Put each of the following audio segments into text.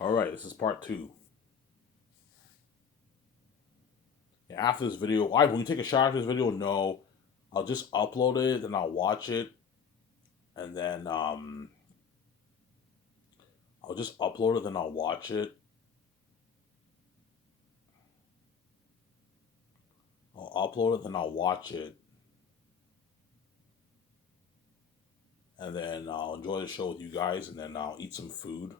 All right, this is part two. After this video, why? When you take a shot after this video, no, I'll just upload it and I'll watch it, and then I'll just upload it and I'll watch it. I'll upload it and I'll watch it, and then I'll enjoy the show with you guys, and then I'll eat some food.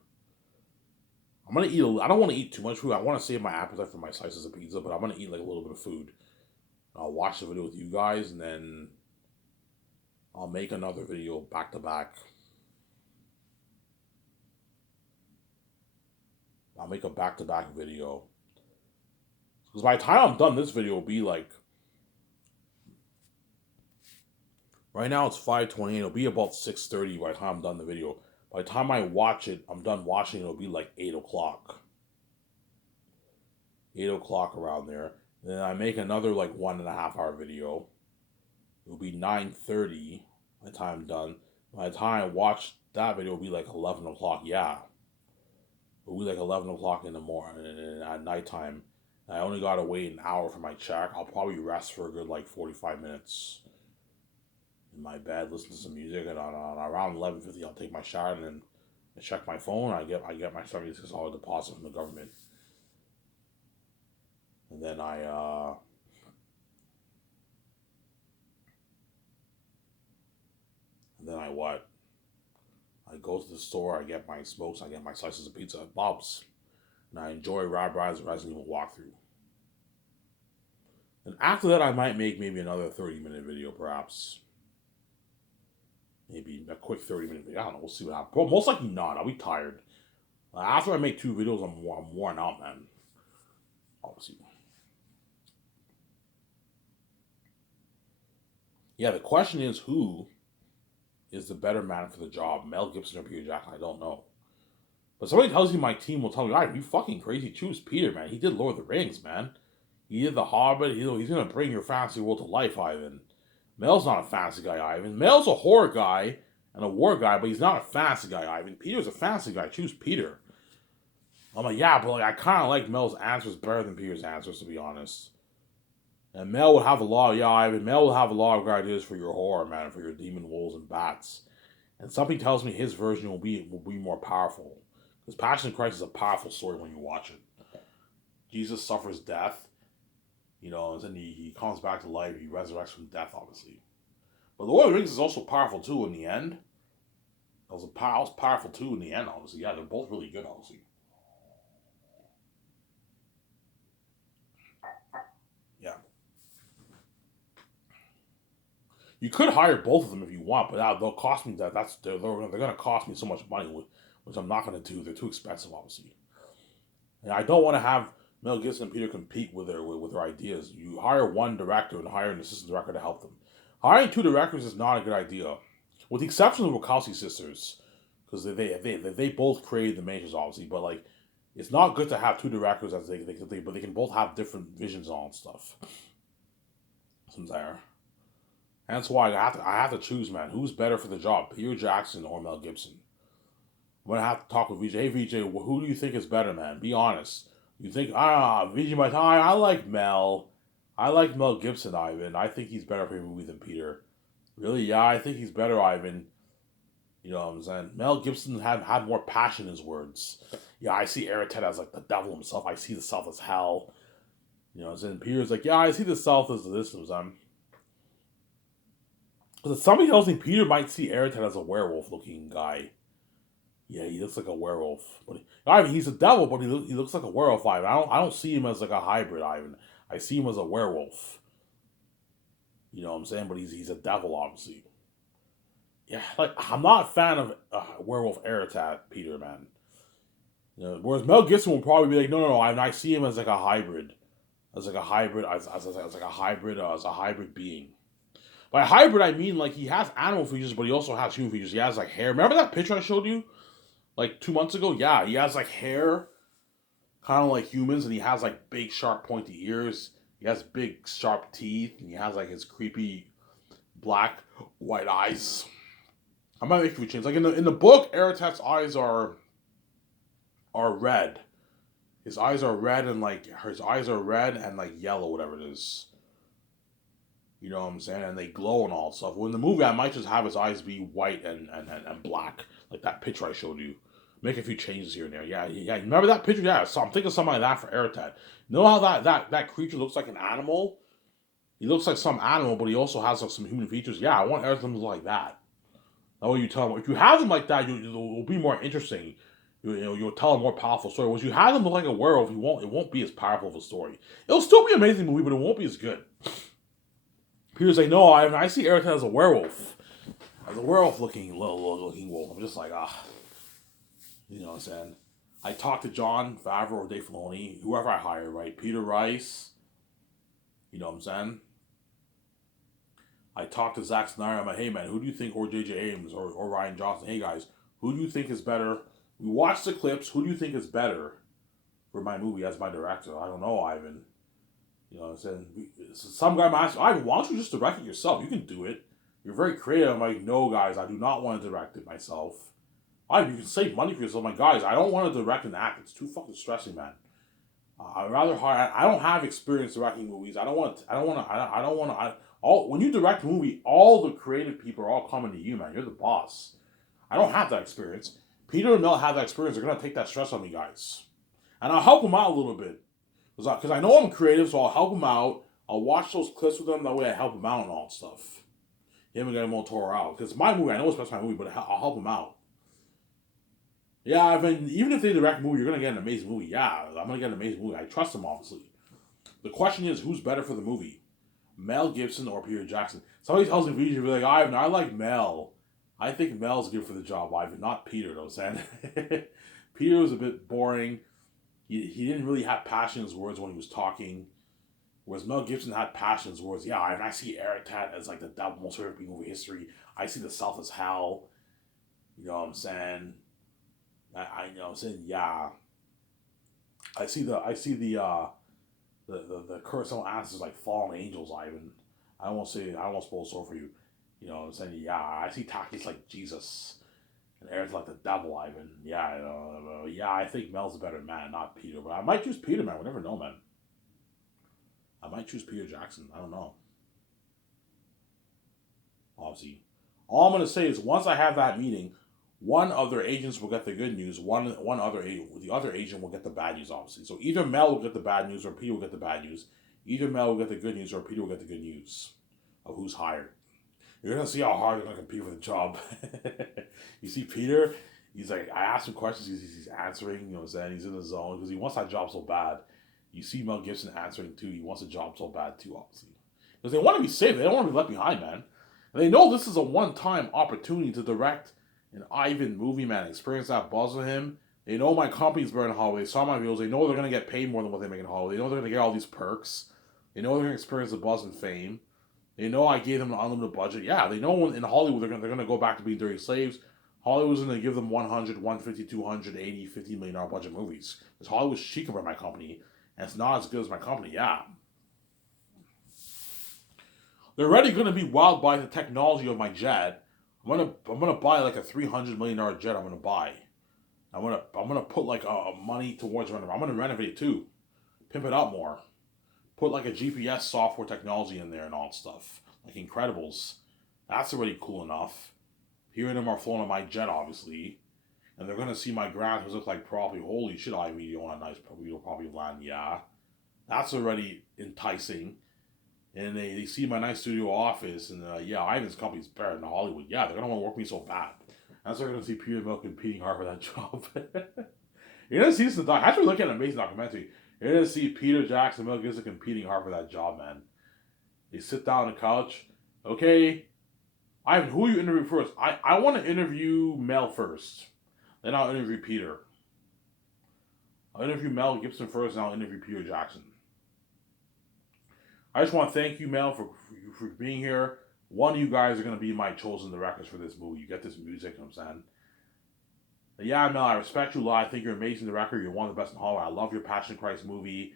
I'm gonna eat. I don't want to eat too much food. I want to save my appetite for my slices of pizza, but I'm gonna eat like a little bit of food. I'll watch the video with you guys, and then I'll make another video back to back. I'll make a back to back video. Because by the time I'm done, this video will be like. Right now it's 5:20. It'll be about 6:30 by the time I'm done the video. By the time I watch it, I'm done watching. It'll be like 8 o'clock. 8 o'clock around there. And then I make another like 1.5 hour video. It'll be 9:30 by the time I'm done. By the time I watch that video, it'll be like 11 o'clock. Yeah, it'll be like 11 o'clock in the morning at nighttime. I only gotta wait an hour for my check. I'll probably rest for a good like 45 minutes in my bed, listen to some music, and on around 11:50, I'll take my shower, and then I check my phone. I get my $76 deposit from the government, and then I what? I go to the store. I get my smokes. I get my slices of pizza at Bob's, and I enjoy Rob Ride's Resident Evil walkthrough. And after that, I might make maybe another 30-minute video, perhaps. Maybe a quick 30-minute video. I don't know. We'll see what happens. But most likely not. I'll be tired. After I make two videos, I'm worn out, man. Obviously. Yeah, the question is who is the better man for the job, Mel Gibson or Peter Jackson? I don't know. But somebody tells me my team will tell me, all right, you fucking crazy. Choose Peter, man. He did Lord of the Rings, man. He did The Hobbit. He's going to bring your fantasy world to life, Ivan. Mel's not a fantasy guy, Ivan. Mel's a horror guy and a war guy, but he's not a fantasy guy, Ivan. Peter's a fantasy guy. Choose Peter. I'm like, yeah, but like I kind of like Mel's answers better than Peter's answers, to be honest. And Mel would have a lot, yeah, Ivan. Mel would have a lot of good ideas for your horror, man, for your demon wolves and bats. And something tells me his version will be more powerful. Because Passion of Christ is a powerful story when you watch it. Jesus suffers death, and then he comes back to life. He resurrects from death, obviously. But Lord of the Rings is also powerful too in the end. It was powerful too in the end, obviously. Yeah, they're both really good, obviously. Yeah. You could hire both of them if you want, but they'll cost me that. They're going to cost me so much money, which I'm not going to do. They're too expensive, obviously. And I don't want to have Mel Gibson and Peter compete with their ideas. You hire one director and hire an assistant director to help them. Hiring two directors is not a good idea, with the exception of the Wachowski sisters, because they both created the Matrix, obviously. But like, it's not good to have two directors as but they can both have different visions on stuff. From there. And that's why I have to choose, man. Who's better for the job, Peter Jackson or Mel Gibson? I'm gonna have to talk with VJ. Hey VJ, who do you think is better, man? Be honest. You think VJ might I like Mel. I like Mel Gibson, Ivan. I think he's better for a movie than Peter. Really? Yeah, I think he's better, Ivan. You know what I'm saying? Mel Gibson had more passion in his words. Yeah, I see Aratet as like the devil himself. I see the South as hell. You know what I'm saying? Peter's like, yeah, I see the South as this. Because somebody tells me Peter might see Aratet as a werewolf looking guy. Yeah, he looks like a werewolf. But Ivan, he's a devil, but he looks like a werewolf. Ivan, I don't see him as like a hybrid. Ivan, I see him as a werewolf. You know what I'm saying? But he's a devil, obviously. Yeah, like I'm not a fan of werewolf Aratat Peter, man. Whereas Mel Gibson will probably be like, no, I see him as like a hybrid, as a hybrid being. By hybrid, I mean like he has animal features, but he also has human features. He has like hair. Remember that picture I showed you like 2 months ago? Yeah, he has like hair, kind of like humans, and he has like big, sharp, pointy ears. He has big, sharp teeth, and he has like his creepy black, white eyes. I might make a few changes. Like in the book, Aratat's eyes are are red. His eyes are red and like his eyes are red and like yellow, whatever it is. You know what I'm saying? And they glow and all stuff. Well, in the movie, I might just have his eyes be white and black, like that picture I showed you. Make a few changes here and there. Yeah, yeah. Remember that picture? Yeah, so I'm thinking something like that for Airtad. You know how that creature looks like an animal? He looks like some animal, but he also has like some human features. Yeah, I want Airtad to look like that. That way you tell them. If you have them like that, it'll be more interesting. You'll tell a more powerful story. Once you have them look like a werewolf, it won't be as powerful of a story. It'll still be an amazing movie, but it won't be as good. Peter's like, no, I see Airtad as a werewolf looking wolf. I'm just like, you know what I'm saying? I talked to Jon Favreau or Dave Filoni, whoever I hire, right? Peter Rice, you know what I'm saying? I talked to Zack Snyder. I'm like, hey man, who do you think, or J.J. Abrams or Rian Johnson? Hey guys, who do you think is better? We watched the clips. Who do you think is better for my movie as my director? I don't know, Ivan. You know what I'm saying? Some guy might ask, Ivan, why don't you just direct it yourself? You can do it. You're very creative. I'm like, no, guys, I do not want to direct it myself. Ivan, you can save money for yourself. I'm like, guys, I don't want to direct and act. It's too fucking stressing, man. I'd rather hire. I don't have experience directing movies. I don't want. I don't want to. I don't want to. All when you direct a movie, all the creative people are all coming to you, man. You're the boss. I don't have that experience. Peter and Mel have that experience. They're gonna take that stress on me, guys, and I'll help them out a little bit because I know I'm creative, so I'll help them out. I'll watch those clips with them. That way, I help them out and all that stuff. Him and get them all tore out because my movie. I know it's best my movie, but I'll help them out. Yeah, I mean, even if they direct a movie, you're gonna get an amazing movie. Yeah, I'm gonna get an amazing movie. I trust them, obviously. The question is, who's better for the movie, Mel Gibson or Peter Jackson? Somebody tells me, "VJ, like, Ivan, I like Mel. I think Mel's good for the job, Ivan, not Peter." You know what I'm saying? Peter was a bit boring. He didn't really have passion in his words when he was talking. Whereas Mel Gibson had passion in his words. Yeah, and I see Eric Tat as like the most favorite movie history. I see the South as hell. You know what I'm saying? I know. I'm saying, yeah. I see the curse on answers like fallen angels. Ivan, I won't spoil the story for you. You know, what I'm saying, yeah. I see Taki's like Jesus, and Aaron's like the devil. Ivan, yeah, yeah. I think Mel's a better man, not Peter, but I might choose Peter, man. We never know, man. I might choose Peter Jackson. I don't know. Obviously, all I'm gonna say is once I have that meeting, one of their agents will get the good news. The other agent will get the bad news. Obviously, so either Mel will get the bad news or Peter will get the bad news. Either Mel will get the good news or Peter will get the good news of who's hired. You're gonna see how hard they're gonna compete for the job. You see Peter, he's like, I asked him questions, he's answering. You know what I'm saying? He's in the zone because he wants that job so bad. You see Mel Gibson answering too. He wants a job so bad too, obviously, because they want to be safe. They don't want to be left behind, man. And they know this is a one-time opportunity to direct an Ivan movie, man. Experience that buzz with him. They know my company's better in Hollywood. They saw my videos. They know they're gonna get paid more than what they make in Hollywood. They know they're gonna get all these perks. They know they're gonna experience the buzz and fame. They know I gave them an unlimited budget. Yeah, they know in Hollywood they're gonna go back to being dirty slaves. Hollywood's gonna give them 100, 150, 200, 80, $50 million budget movies. Because Hollywood's cheaper by my company, and it's not as good as my company. Yeah, they're already gonna be wowed by the technology of my jet. I'm gonna buy like a $300 million jet. I'm gonna buy. I'm gonna put like money towards renovation. I'm gonna renovate it too, pimp it up more. Put like a GPS software technology in there and all that stuff, like Incredibles. That's already cool enough. Hearing them are flown on my jet, obviously, and they're gonna see my ground look like probably holy shit. I mean, you want a nice, you'll probably land, yeah. That's already enticing. And they see my nice studio office, and yeah, Ivan's company's better than Hollywood. Yeah, they're gonna want to work me so bad. That's why they're gonna see Peter Milk competing hard for that job. You're gonna see this in the doc. Actually, look at an amazing documentary. You're gonna see Peter Jackson, Mel Gibson competing hard for that job, man. They sit down on the couch. Okay, Ivan, who are you interviewing first? I want to interview Mel first. Then I'll interview Peter. I'll interview Mel Gibson first, and I'll interview Peter Jackson. I just want to thank you, Mel, for being here. One of you guys are gonna be my chosen directors for this movie. You get this music, you know what I'm saying? Yeah, Mel, I respect you a lot. I think you're an amazing director. You're one of the best in Hollywood. I love your Passion Christ movie.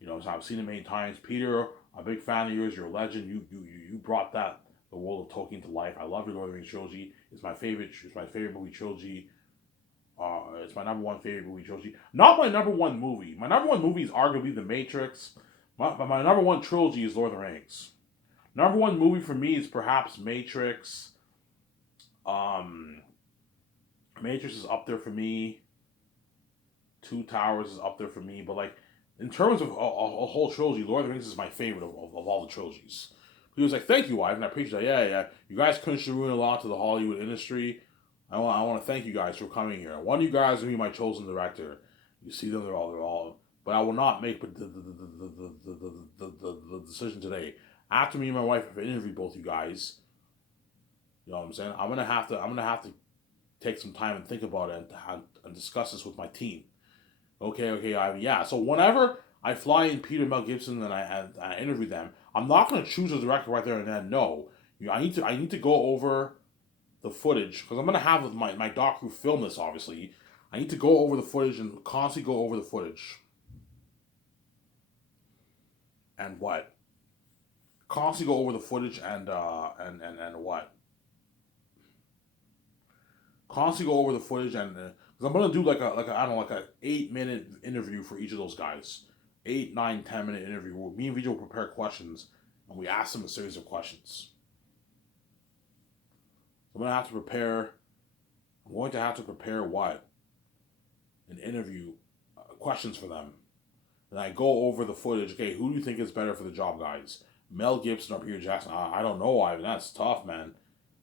You know, so I've seen it many times. Peter, a big fan of yours. You're a legend. You brought the world of Tolkien to life. I love your Lord of the Rings trilogy. It's my favorite movie trilogy It's my number one favorite movie trilogy. Not my number one movie. My number one movie is arguably The Matrix. But my number one trilogy is Lord of the Rings. Number one movie for me is perhaps Matrix. Um, Matrix is up there for me. Two Towers is up there for me. But like in terms of a whole trilogy, Lord of the Rings is my favorite of all the trilogies. He was like, "Thank you, Ivan. I appreciate that. Yeah. You guys contributed a lot to the Hollywood industry. I want to thank you guys for coming here. One of you guys will be my chosen director. You see them, they're all. But I will not make the decision today. After me and my wife have interviewed both you guys, you know what I'm saying. I'm gonna have to take some time and think about it and discuss this with my team. Okay, Ivan. Yeah. So whenever I fly in Peter Mel Gibson and I interview them, I'm not gonna choose a director right there and then. No, I need to go over the footage because I'm gonna have my doc who film this. Obviously, I need to go over the footage and constantly go over the footage. And what? Constantly go over the footage and what? Constantly go over the footage and because I'm gonna do like a I don't know like a 8 minute interview for each of those guys, 8, 9, 10 minute interview. Where me and Vijay will prepare questions and we ask them a series of questions. I'm gonna have to prepare. I'm going to have to prepare what? An interview, questions for them. And I go over the footage. Okay, who do you think is better for the job, guys? Mel Gibson or Peter Jackson? I don't know, Ivan. That's tough, man.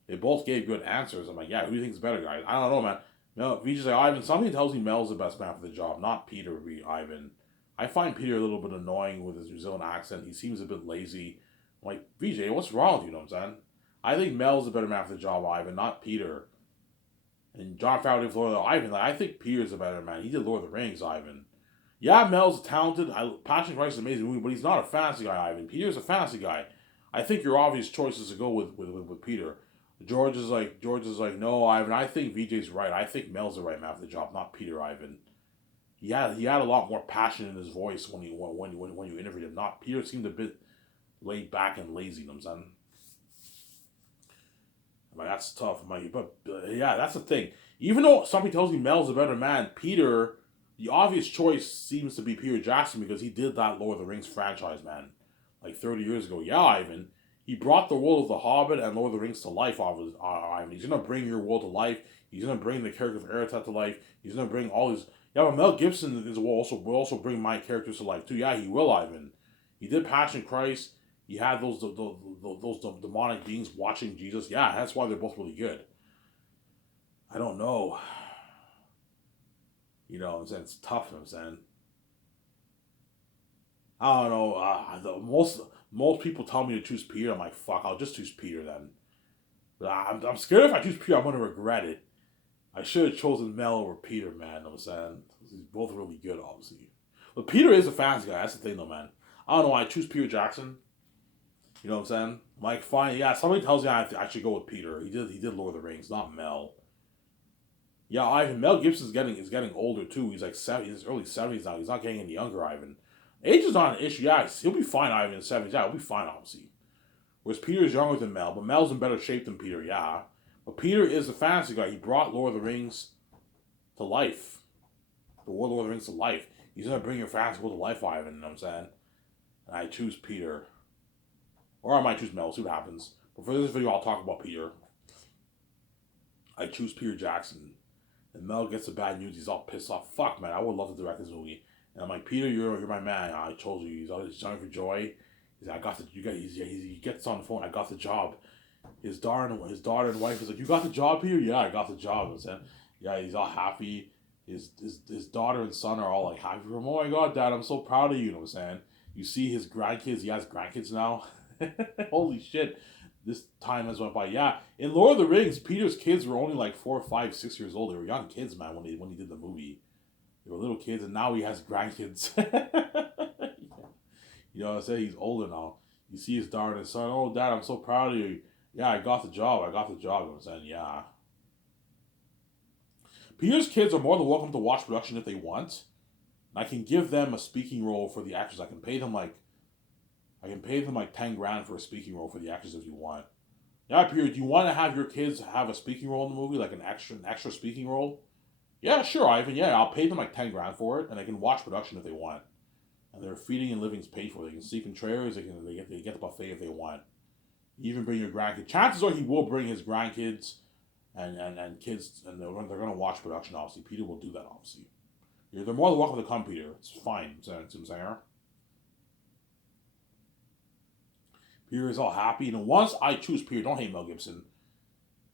They both gave good answers. I'm like, yeah, who do you think is better, guys? I don't know, man. Mel, Vijay's like, Ivan, something tells me Mel's the best man for the job, not Peter, Ivan. I find Peter a little bit annoying with his New Zealand accent. He seems a bit lazy. I'm like, Vijay, what's wrong with you? You know what I'm saying? I think Mel's the better man for the job, Ivan, not Peter. And John Favreau did Lord of the Ivan. Like, I think Peter's a better man. He did Lord of the Rings, Ivan. Yeah, Mel's talented. Passion Christ is an amazing movie, but he's not a fantasy guy, Ivan. Peter's a fantasy guy. I think your obvious choice is to go with Peter. George is like, no, Ivan. I think VJ's right. I think Mel's the right man for the job, not Peter, Ivan. He had a lot more passion in his voice when you interviewed him. Not Peter seemed a bit laid back and lazy. You know what I'm saying? Like, that's tough, but yeah, that's the thing. Even though somebody tells me Mel's a better man, Peter, the obvious choice seems to be Peter Jackson because he did that Lord of the Rings franchise, man, like 30 years ago. Yeah, Ivan, he brought the world of The Hobbit and Lord of the Rings to life. Ivan, he's gonna bring your world to life. He's gonna bring the character of Erethat to life. He's gonna bring all his. Yeah, but Mel Gibson will also bring my characters to life too. Yeah, he will, Ivan. He did Passion Christ. You had those demonic beings watching Jesus. Yeah, that's why they're both really good. I don't know. You know what I'm saying? It's tough, you know what I'm saying? I don't know. Most people tell me to choose Peter. I'm like, fuck, I'll just choose Peter then. But I'm scared if I choose Peter, I'm going to regret it. I should have chosen Mel over Peter, man. You know what I'm saying? He's both really good, obviously. But Peter is a fans guy. That's the thing, though, man. I don't know why I choose Peter Jackson. You know what I'm saying? Like, fine, yeah. Somebody tells me I should go with Peter. He did Lord of the Rings, not Mel. Yeah, Ivan. Mel Gibson's getting older too. He's like 70, he's early 70s now. He's not getting any younger, Ivan. Age is not an issue. Yeah, he'll be fine, Ivan, in the 70s. Yeah, he'll be fine, obviously. Whereas Peter's younger than Mel, but Mel's in better shape than Peter. Yeah, but Peter is the fantasy guy. He brought Lord of the Rings to life. The world of Lord of the Rings to life. He's gonna bring your fantasy world to life, Ivan. You know what I'm saying? And I choose Peter. Or I might choose Mel, see what happens. But for this video, I'll talk about Peter. I choose Peter Jackson. And Mel gets the bad news, he's all pissed off. Fuck, man, I would love to direct this movie. And I'm like, Peter, you're my man. I told you, he's always shouting for joy. He's like, I got the, he gets on the phone, I got the job. His daughter and wife is like, you got the job, Peter? Yeah, I got the job. I'm saying, yeah, he's all happy. His daughter and son are all like happy for him. Oh my God, Dad, I'm so proud of you. You know what I'm saying? You see his grandkids, he has grandkids now. Holy shit. This time has went by. Yeah, in Lord of the Rings, Peter's kids were only like 4, 5, 6 years old. They were young kids, man, when he did the movie. They were little kids, and now he has grandkids. You know what I'm saying? He's older now. You see his daughter and his son. Oh, Dad, I'm so proud of you. Yeah, I got the job. You know what I'm saying? Yeah. Peter's kids are more than welcome to watch production if they want. I can give them a speaking role for the actors. I can pay them like 10 grand for a speaking role for the actors if you want. Yeah, Peter, do you want to have your kids have a speaking role in the movie, like an extra speaking role? Yeah, sure, Ivan. Yeah, I'll pay them like 10 grand for it, and they can watch production if they want. And their feeding and living's paid for. They can sleep in trailers. They get the buffet if they want. You even bring your grandkids. Chances are he will bring his grandkids and kids, and they're gonna watch production. Obviously, Peter will do that. Obviously, they're more than welcome to come, Peter. It's fine. See what I'm saying? Peter is all happy. And once I choose Peter, don't hate Mel Gibson.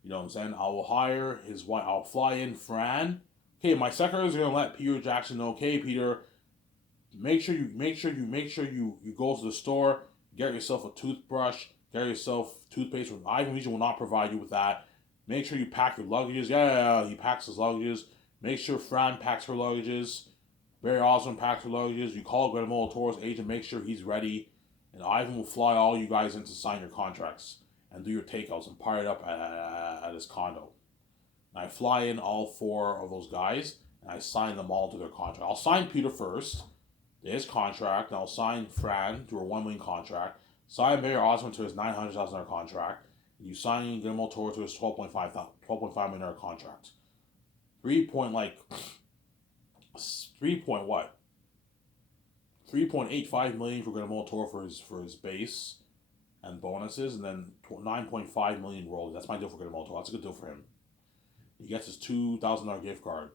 You know what I'm saying? I will hire his wife. I'll fly in Fran. Okay, my secretary is gonna let Peter Jackson know. Okay, Peter, make sure you go to the store, get yourself a toothbrush, get yourself toothpaste. Ivan Region will not provide you with that. Make sure you pack your luggages. Yeah, he packs his luggages. Make sure Fran packs her luggages. Barry Osborne packs her luggages. You call Guillermo del Toro's agent, make sure he's ready, and Ivan will fly all you guys in to sign your contracts and do your takeouts and part it up at his condo. And I fly in all four of those guys and I sign them all to their contract. I'll sign Peter first, his contract, and I'll sign Fran to her $1 million contract. Sign Barry Osborne to his $900,000 contract. And you sign Guillermo del Toro to his $12.5 million contract. 3.85 million for Guillermo del Toro for his base and bonuses, and then 9.5 million royalties. That's my deal for Guillermo del Toro. That's a good deal for him. He gets his $2,000 gift card,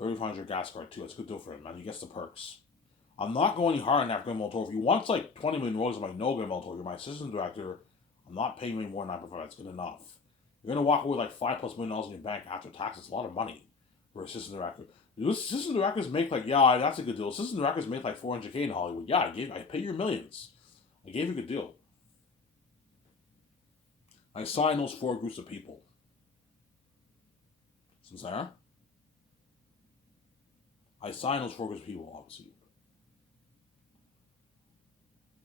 $3,500 gas card too. That's a good deal for him, man. He gets the perks. I'm not going any harder than that for Guillermo del Toro. If he wants like 20 million royalties, I'm like, no, Guillermo del Toro, you're my assistant director. I'm not paying you any more than 9.5. That's good enough. You're gonna walk away with like $5+ million in your bank after tax. It's a lot of money for assistant director. Assistant directors make like, yeah, that's a good deal. Assistant directors make like $400K in Hollywood. Yeah, I pay you millions. I gave you a good deal. I signed those four groups of people. Sincere? I signed those four groups of people, obviously.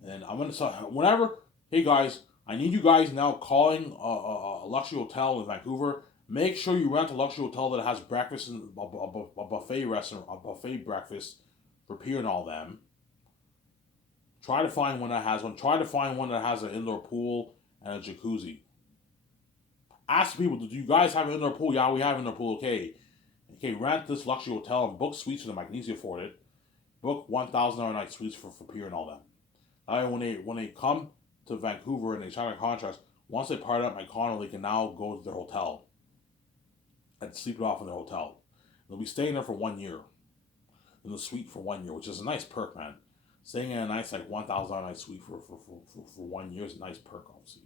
And I'm gonna start whenever. Hey guys, I need you guys now calling a luxury hotel in Vancouver. Make sure you rent a luxury hotel that has breakfast and a buffet restaurant, a buffet breakfast for Pierre and all them. Try to find one that has one. Try to find one that has an indoor pool and a jacuzzi. Ask people, do you guys have an indoor pool? Yeah, we have an indoor pool. Okay, rent this luxury hotel and book suites for them. I can easily afford it. Book $1,000 a night suites for Pierre and all them. When they come to Vancouver and they sign their contracts, once they part up my condo, they can now go to their hotel and sleep it off in their hotel. They'll be staying there for 1 year in the suite for 1 year, which is a nice perk, man. Staying in a nice like $1,000 a night suite for 1 year is a nice perk, obviously.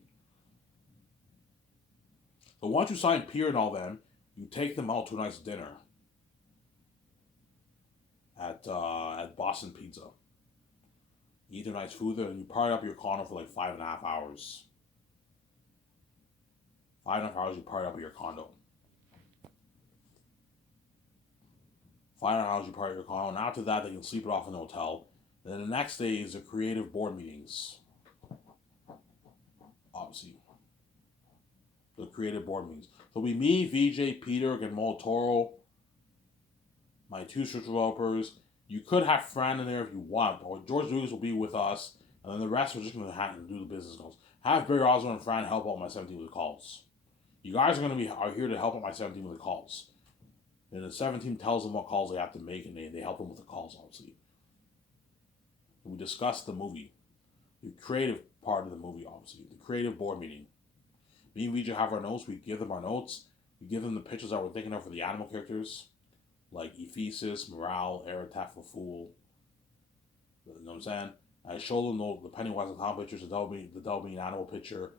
So once you sign Pierre and all them, you take them out to a nice dinner at Boston Pizza. You eat their nice food there, and you party up your condo for like 5.5 hours. 5.5 hours you party up at your condo. 5.5 hours you party at your condo, and after that they can sleep it off in the hotel. Then the next day is the creative board meetings. Obviously. The creative board meetings. So we me, VJ, Peter, Guillermo del Toro, my two script developers. You could have Fran in there if you want, but George Lucas will be with us, and then the rest are just going to have to do the business calls. Have Barry Osborne and Fran help out my 17 with the calls. You guys are here to help out my 17 with the calls. And the 17 tells them what calls they have to make, and they help them with the calls, obviously. And we discuss the movie, the creative part of the movie, obviously, the creative board meeting. Me and VJ have our notes. We give them our notes. We give them the pictures that we're thinking of for the animal characters, like Ephesus, Morale, Aerotaf, Fool. You know what I'm saying? I show them the Pennywise and Tom pictures, the Delby animal picture,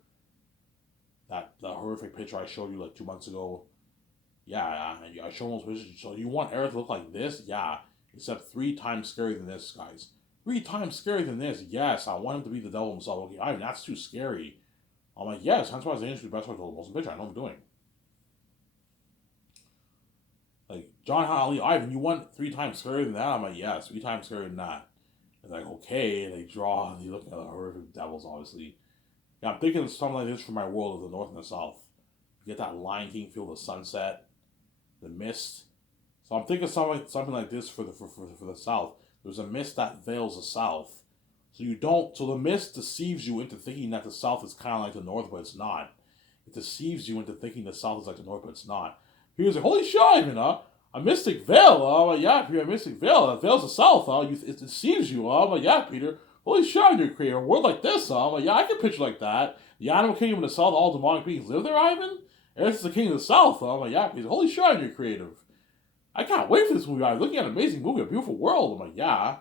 the horrific picture I showed you like 2 months ago. Yeah, I show them those pictures. So you want Eric to look like this? Yeah, except 3 times scarier than this, guys. 3 times scarier than this? Yes, I want him to be the devil himself. Okay, I mean, that's too scary. I'm like, yes, that's why I was the industry best part of the motion picture. I know what I'm doing. Like, John Holly, Ivan, you want 3 times scarier than that? I'm like, yes, 3 times scarier than that. They're like, okay, and they look at the horrific devils, obviously. Yeah, I'm thinking of something like this for my world of the North and the South. You get that Lion King feel, the sunset, the mist. So I'm thinking something like this for the South. There's a mist that veils the South. So the mist deceives you into thinking that the South is kind of like the North, but it's not. It deceives you into thinking the South is like the North, but it's not. He was like, holy shit, Ivan, huh? A Mystic Veil. Oh my yeah, Peter. A Mystic Veil. That veils the south. It deceives you. Oh my yeah, Peter. Holy shit, on your creator. A world like this. Oh my yeah, I can picture like that. The animal kingdom in the south, all demonic beings live there, Ivan. And this is the king of the south. Oh my yeah, Peter. Holy shit, on your creative. I can't wait for this movie. I'm looking at an amazing movie, a beautiful world. I'm like, yeah.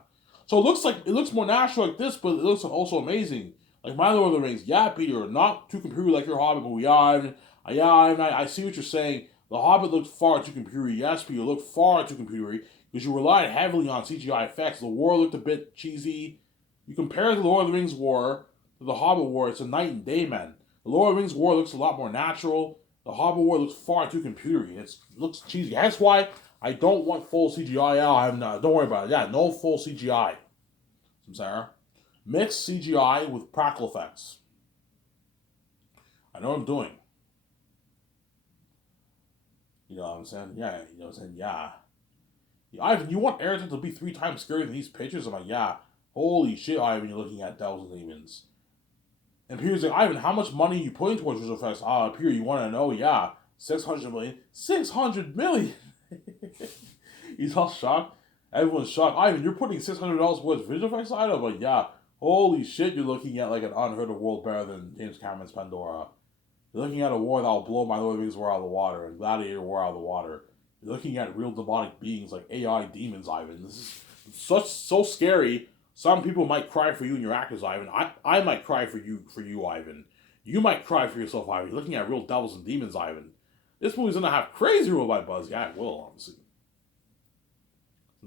So it looks more natural like this, but it looks also amazing. Like my Lord of the Rings, yeah, Peter, not too computer like your Hobbit, but I see what you're saying. The Hobbit looked far too computery. Yes, Peter looked far too computery because you relied heavily on CGI effects. The war looked a bit cheesy. You compare the Lord of the Rings war to the Hobbit war, it's a night and day, man. The Lord of the Rings war looks a lot more natural. The Hobbit war looks far too computery. It looks cheesy. That's why I don't want full CGI. Yeah, I'm not. Don't worry about it. Yeah, no full CGI. Sarah. Mix CGI with practical effects. I know what I'm doing. You know what I'm saying? Yeah, you know what I'm saying? Yeah. Ivan, you want Ayrton to be 3 times scarier than these pictures? I'm like, yeah. Holy shit, Ivan, you're looking at Devils and Demons. And Peter's like, Ivan, how much money are you putting towards visual effects? Peter, you want to know? Yeah. 600 million. 600 million? He's all shocked. Everyone's shocked. Ivan, you're putting $600 towards visual effects side of, like, yeah. Holy shit, you're looking at like an unheard of world better than James Cameron's Pandora. You're looking at a war that'll blow my Lord of the Rings war out of the water and Gladiator war out of the water. You're looking at real demonic beings like AI demons, Ivan. This is so scary. Some people might cry for you and your actors, Ivan. I might cry for you, Ivan. You might cry for yourself, Ivan. You're looking at real devils and demons, Ivan. This movie's gonna have crazy worldwide buzz. Yeah, it will, obviously.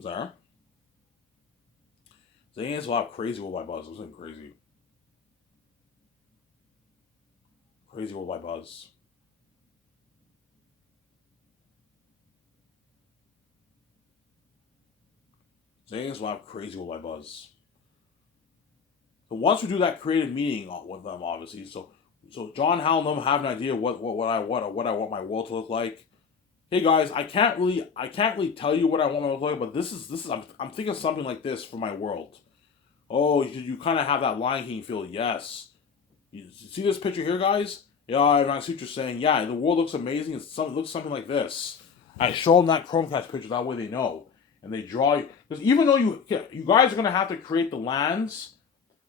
Sarah? The answer will have crazy worldwide buzz. It was crazy. Crazy worldwide buzz. Zanians will have crazy worldwide buzz. So once we do that creative meeting with them, obviously, so John Hal and them have an idea what I want my world to look like. Hey guys, I can't really tell you what I want my world to look like, but this is I'm thinking something like this for my world. Oh, you kind of have that Lion King feel, yes. You see this picture here, guys? Yeah, I see what you're saying. Yeah, the world looks amazing. It looks something like this. I show them that Chromecast picture, that way they know. And they draw you. Because even though you guys are going to have to create the lands,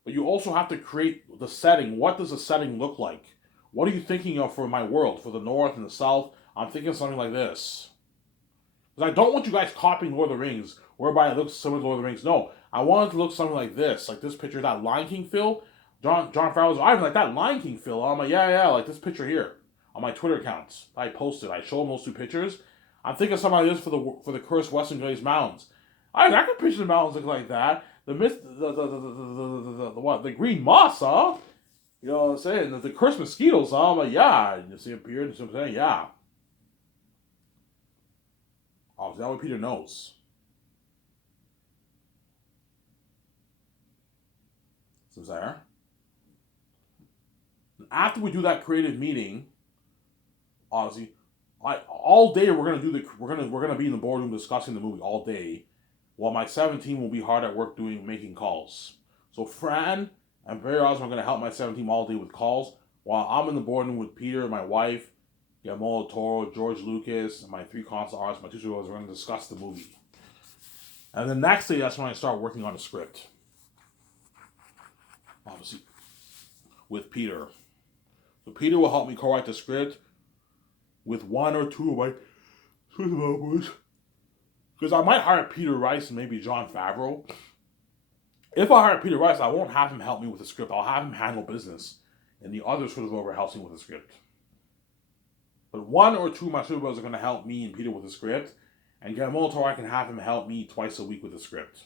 but you also have to create the setting. What does the setting look like? What are you thinking of for my world? For the north and the south? I'm thinking something like this. Because I don't want you guys copying Lord of the Rings, whereby it looks similar to Lord of the Rings. No, I want it to look something like this. Like this picture, that Lion King feel. John Favreau's, I like that Lion King feel. I'm like, yeah, like this picture here on my Twitter accounts. I posted. I show them those 2 pictures. I'm thinking something like this for the cursed Western Glazed Mountains. I can picture the mountains look like that. The what? The green moss, huh? You know what I'm saying? The cursed mosquitoes, huh? I'm like, yeah. You see them here. You see what I'm saying? Yeah. Oh, is that what Peter knows? So there. After we do that creative meeting, obviously, all day we're gonna be in the boardroom discussing the movie all day, while my 17 will be hard at work making calls. So Fran and Barry Osmond are gonna help my 17 all day with calls, while I'm in the boardroom with Peter, my wife, Guillermo Toro, George Lucas, and my 3 constant artists, my 2 studios. We're gonna discuss the movie. And the next day, that's when I start working on the script. Obviously, with Peter. So Peter will help me co-write the script with 1 or 2 of my developers. Because I might hire Peter Rice and maybe Jon Favreau. If I hire Peter Rice, I won't have him help me with the script. I'll have him handle business. And the other developer helps me with the script. But 1 or 2 of my supervisors are going to help me and Peter with the script. And Guillermo Toro, I can have him help me twice a week with the script.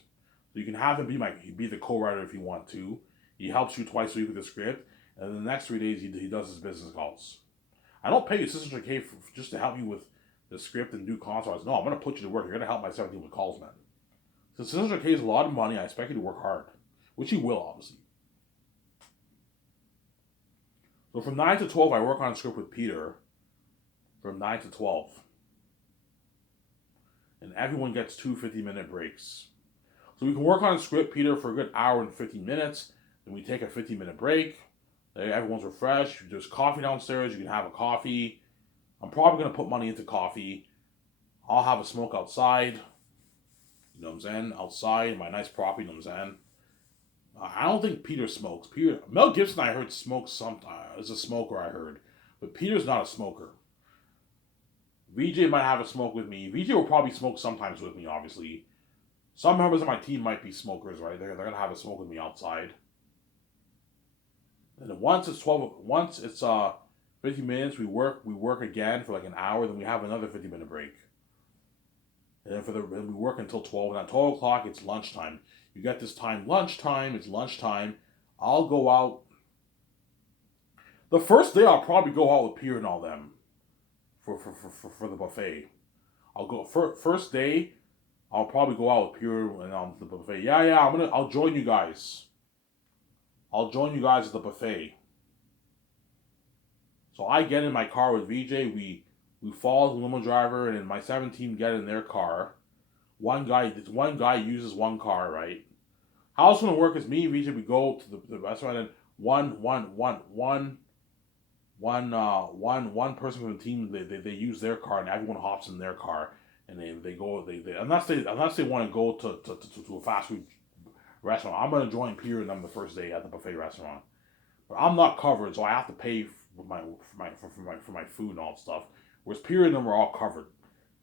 So you can have him be the co-writer if you want to. He helps you twice a week with the script. And then the next 3 days, he does his business calls. I don't pay you $600K just to help you with the script and do consults. No, I'm going to put you to work. You're going to help my 17 with calls, man. So $600K is a lot of money. I expect you to work hard. Which you will, obviously. So from 9 to 12, I work on a script with Peter. From 9 to 12. And everyone gets 2 50-minute breaks. So we can work on a script, Peter, for a good hour and 15 minutes. Then we take a 15-minute break. Everyone's refreshed. There's coffee downstairs. You can have a coffee. I'm probably going to put money into coffee. I'll have a smoke outside. You know what I'm saying? Outside, my nice property. You know what I'm saying? I don't think Peter smokes. Mel Gibson, I heard smokes sometimes. Is a smoker, I heard, but Peter's not a smoker. VJ might have a smoke with me. VJ will probably smoke sometimes with me. Obviously, some members of my team might be smokers, right? They're gonna have a smoke with me outside. And then once it's 50 minutes, we work again for like an hour. Then we have another 50-minute break. And then we work until 12. And at 12 o'clock, it's lunchtime. You get this time, lunchtime. It's lunchtime. I'll go out. The first day, I'll probably go out with Pierre and all them for the buffet. I'll go first day. I'll probably go out with Pierre and the buffet. Yeah. I'll join you guys. I'll join you guys at the buffet. So I get in my car with VJ. We follow the limo driver, and my 17 get in their car. One guy uses one car, right? How it's gonna work is me and VJ, we go to the restaurant, and one person from the team, they use their car, and everyone hops in their car, and they go they unless they want to go to a fast food restaurant. I'm gonna join Peter and them the first day at the buffet restaurant, but I'm not covered, so I have to pay for my food and all that stuff. Whereas Peter and them are all covered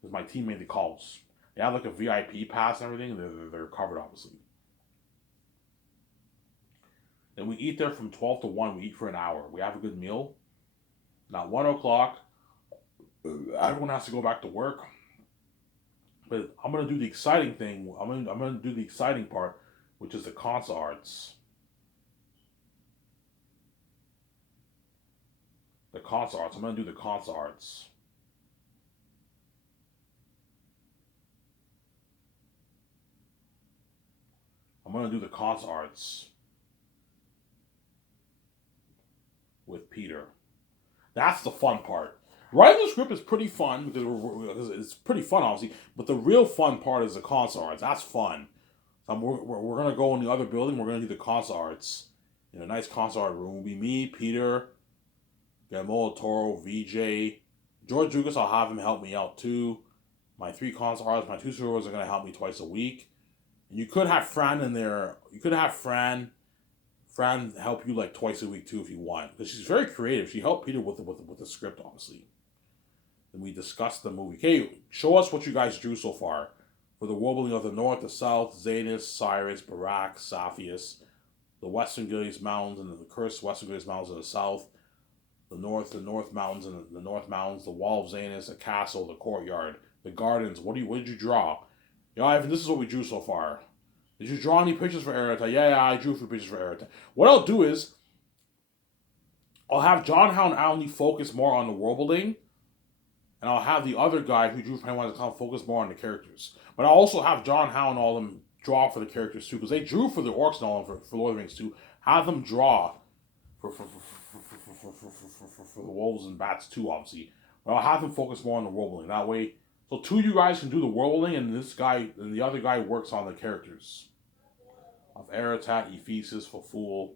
because my team made the calls. They have like a VIP pass and everything. They're covered, obviously. Then we eat there from 12 to 1. We eat for an hour. We have a good meal. Now, 1 o'clock, everyone has to go back to work. But I'm going to do the exciting thing. I'm going to do the exciting part, which is the concert arts. The concert arts. I'm going to do the concert arts. I'm going to do the concert arts with Peter. That's the fun part. Writing the script is pretty fun because it's pretty fun, obviously. But the real fun part is the concert arts. That's fun. We're gonna go in the other building. We're gonna do the concert arts in a nice concert art room. It'll be me, Peter, Guillermo Toro, VJ, George Lucas. I'll have him help me out too. My 3 concert artists, my 2 servers are gonna help me twice a week. And you could have Fran in there. You could have Fran help you like twice a week too if you want, because she's very creative. She helped Peter with the script, obviously. Then we discussed the movie. Okay, show us what you guys drew so far for the wobbling of the north, the south, Zanus, Cyrus, Barak, Saphius, the western Gilead Mountains and the cursed western Gilead Mountains in the south, the north mountains and the north mountains, the wall of Zanus, the castle, the courtyard, the gardens. What did you draw? Yeah, Ivan, this is what we drew so far. Did you draw any pictures for Erata? Yeah, I drew a few pictures for Erata. What I'll do is, I'll have John Howe and Alan focus more on the world building, and I'll have the other guy who drew Pennywise the Clown focus more on the characters. But I'll also have John Howe and all of them draw for the characters too, because they drew for the orcs and all of them for Lord of the Rings too. Have them draw for the wolves and bats too, obviously. But I'll have them focus more on the world building. That way, so 2 of you guys can do the world building, and this guy and the other guy works on the characters of Aratat, Ephesus, Faful,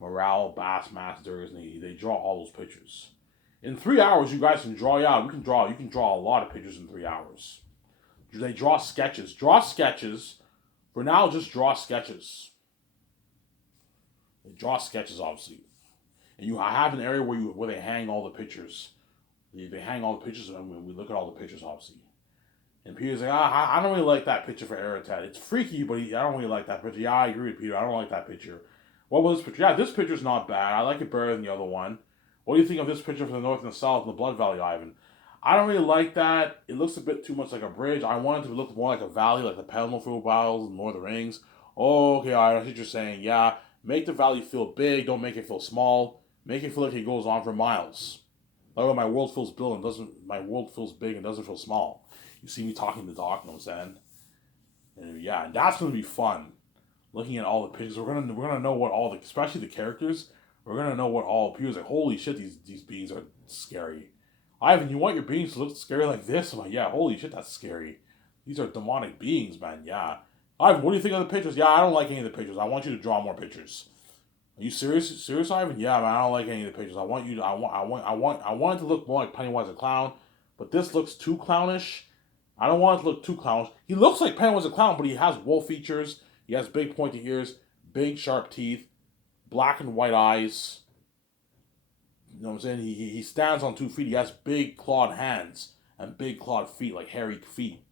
Morale, Bassmaster, and they draw all those pictures. In 3 hours, you guys can draw. Yeah, you can draw a lot of pictures in 3 hours. They draw sketches. Draw sketches. For now, just draw sketches. They draw sketches, obviously, and I have an area where they hang all the pictures. They hang all the pictures, and we look at all the pictures, obviously. And Peter's like, I don't really like that picture for Aratat. It's freaky, but I don't really like that picture. Yeah, I agree with Peter. I don't like that picture. What was this picture? Yeah, this picture's not bad. I like it better than the other one. What do you think of this picture from the north and the south in the Blood Valley, Ivan? I don't really like that. It looks a bit too much like a bridge. I want it to look more like a valley, like the Pelennor Battles and Lord of the Rings. Oh, okay, I see what you're saying. Yeah, make the valley feel big. Don't make it feel small. Make it feel like it goes on for miles. That way my world feels big and doesn't feel small. You see me talking to Doc, you know what I'm saying? And yeah, and that's gonna be fun. Looking at all the pictures, we're gonna know what all the, especially the characters, we're gonna know what all appears like. Holy shit, these beings are scary. Ivan, you want your beings to look scary like this? I'm like, yeah, holy shit, that's scary. These are demonic beings, man. Yeah. Ivan, what do you think of the pictures? Yeah, I don't like any of the pictures. I want you to draw more pictures. Are you serious? Serious, Ivan? Yeah, man, I don't like any of the pictures. I want it to look more like Pennywise the Clown, but this looks too clownish. I don't want it to look too clownish. He looks like Pennywise a clown, but he has wolf features. He has big pointy ears, big sharp teeth, black and white eyes. You know what I'm saying? He stands on 2 feet. He has big clawed hands and big clawed feet, like hairy feet.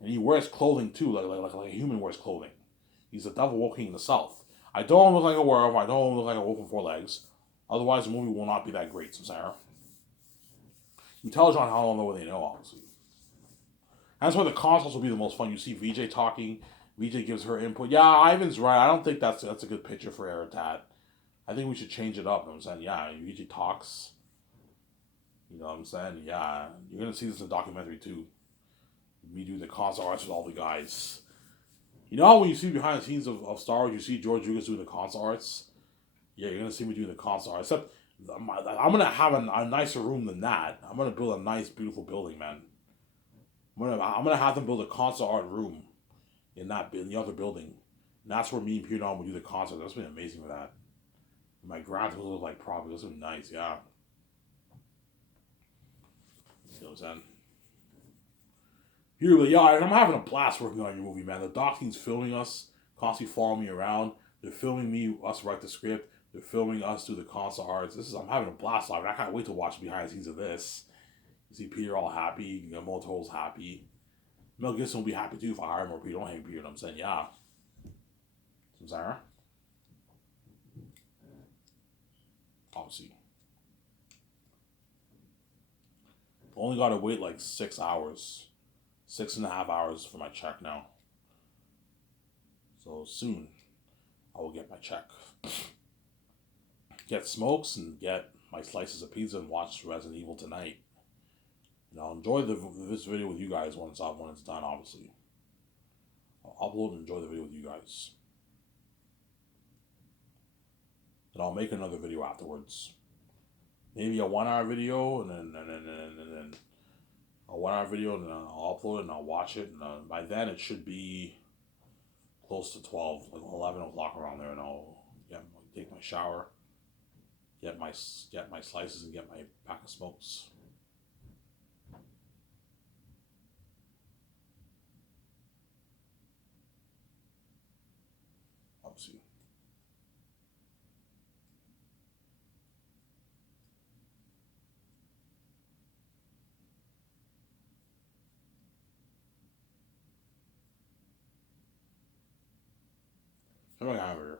And he wears clothing too, like a human wears clothing. He's the devil walking in the south. I don't look like a werewolf. I don't look like a wolf with 4 legs. Otherwise, the movie will not be that great, Sarah. You tell John how long know what they know, obviously. That's why the consoles will be the most fun. You see VJ talking. VJ gives her input. Yeah, Ivan's right. I don't think that's a good picture for Aratat. I think we should change it up. You know what I'm saying? Yeah, VJ talks. You know what I'm saying? Yeah, you're gonna see this in the documentary too. Me doing the console arts with all the guys. You know how when you see behind the scenes of Star Wars, you see George Lucas doing the console arts? Yeah, you're gonna see me doing the console art. Except I'm gonna have a nicer room than that. I'm gonna build a nice, beautiful building, man. I'm gonna have them build a console art room in the other building. And that's where me and Pierre will do the concert. That's been amazing for that. My ground will look like property. That's been nice, yeah. You know what I'm saying? Here, yeah, I'm having a blast working on your movie, man. The doc team's filming us, constantly following me around. They're filming me, us write the script. They're filming us do the console arts. I'm having a blast on it. I can't wait to watch behind the scenes of this. You see Peter all happy. You know, Motoro's happy. Mel Gibson will be happy too if I hire more Peter. Don't hate Peter. You know what I'm saying, yeah. Sarah? Obviously. Only got to wait like 6 hours. 6.5 hours for my check now. So soon, I will get my check. Get smokes and get my slices of pizza and watch Resident Evil tonight. And I'll enjoy this video with you guys when it's done, obviously. I'll upload and enjoy the video with you guys. And I'll make another video afterwards. Maybe a 1 hour video and then a 1 hour video and then I'll upload it and I'll watch it. And by then it should be close to 12, like 11 o'clock around there. And I'll take my shower, get my slices and get my pack of smokes. Obviously. Come on, over here.